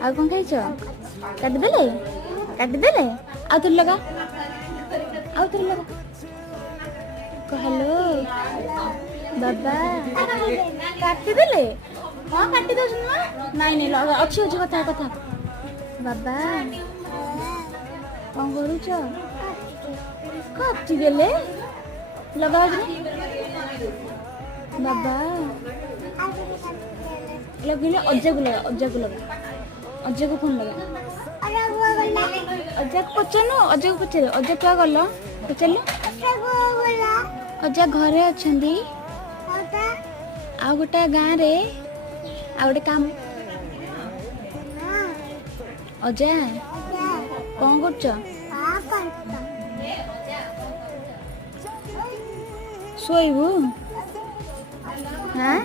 ଆଉ କଣ ଖାଇଛ? କାଟିଦେଲେ କାଟିଦେଲେ ଆଉ ଥରେ ଲଗା ଆଉ ଥରେ ଲଗା ହ୍ୟାଲୋ ବାବା କାଟିଦେଲେ ହଁ କାଟି ଦଉଛନ୍ତି ନା ନାଇଁ ନାଇଁ ଅଛି ଅଛି କଥା କଥା ବାବା କଣ କରୁଛ? କାଟିଦେଲେ ଲଗା ବାବା ଲଗେଇଲେ ଅଜାକୁ ଲଗା ଅଜାକୁ ଫୋନ ଲଗା ଅଜାକୁ ପଚାରୁନ ଅଜାକୁ ପଚାର ଅଜା କୁଆ ଗଲ ପଚାରିଲ ଅଜା ଘରେ ଅଛନ୍ତି ଆଉ ଗୋଟେ ଗାଁରେ ଆଉ ଗୋଟେ କାମ ଅଜା କଣ କରୁଛ? ଶୋଇବୁ? ହାଁ